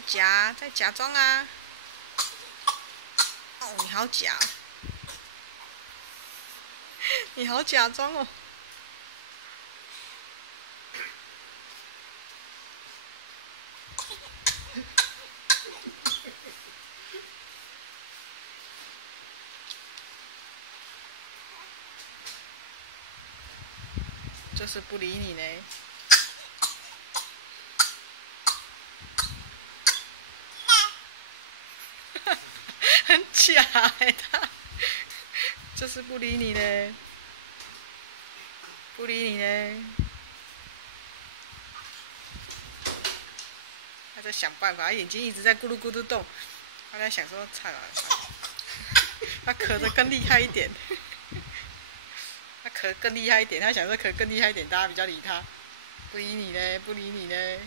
在假装啊！哦，你好假，你好假装哦！就是不理你呢。很假哎，他就是不理你呢，不理你呢。他在想办法，他眼睛一直在咕噜咕噜动，他在想说，操啊！他咳得更厉害一点，他咳更厉害一点，他想说咳更厉害一点，大家比较理他。不理你呢，不理你呢。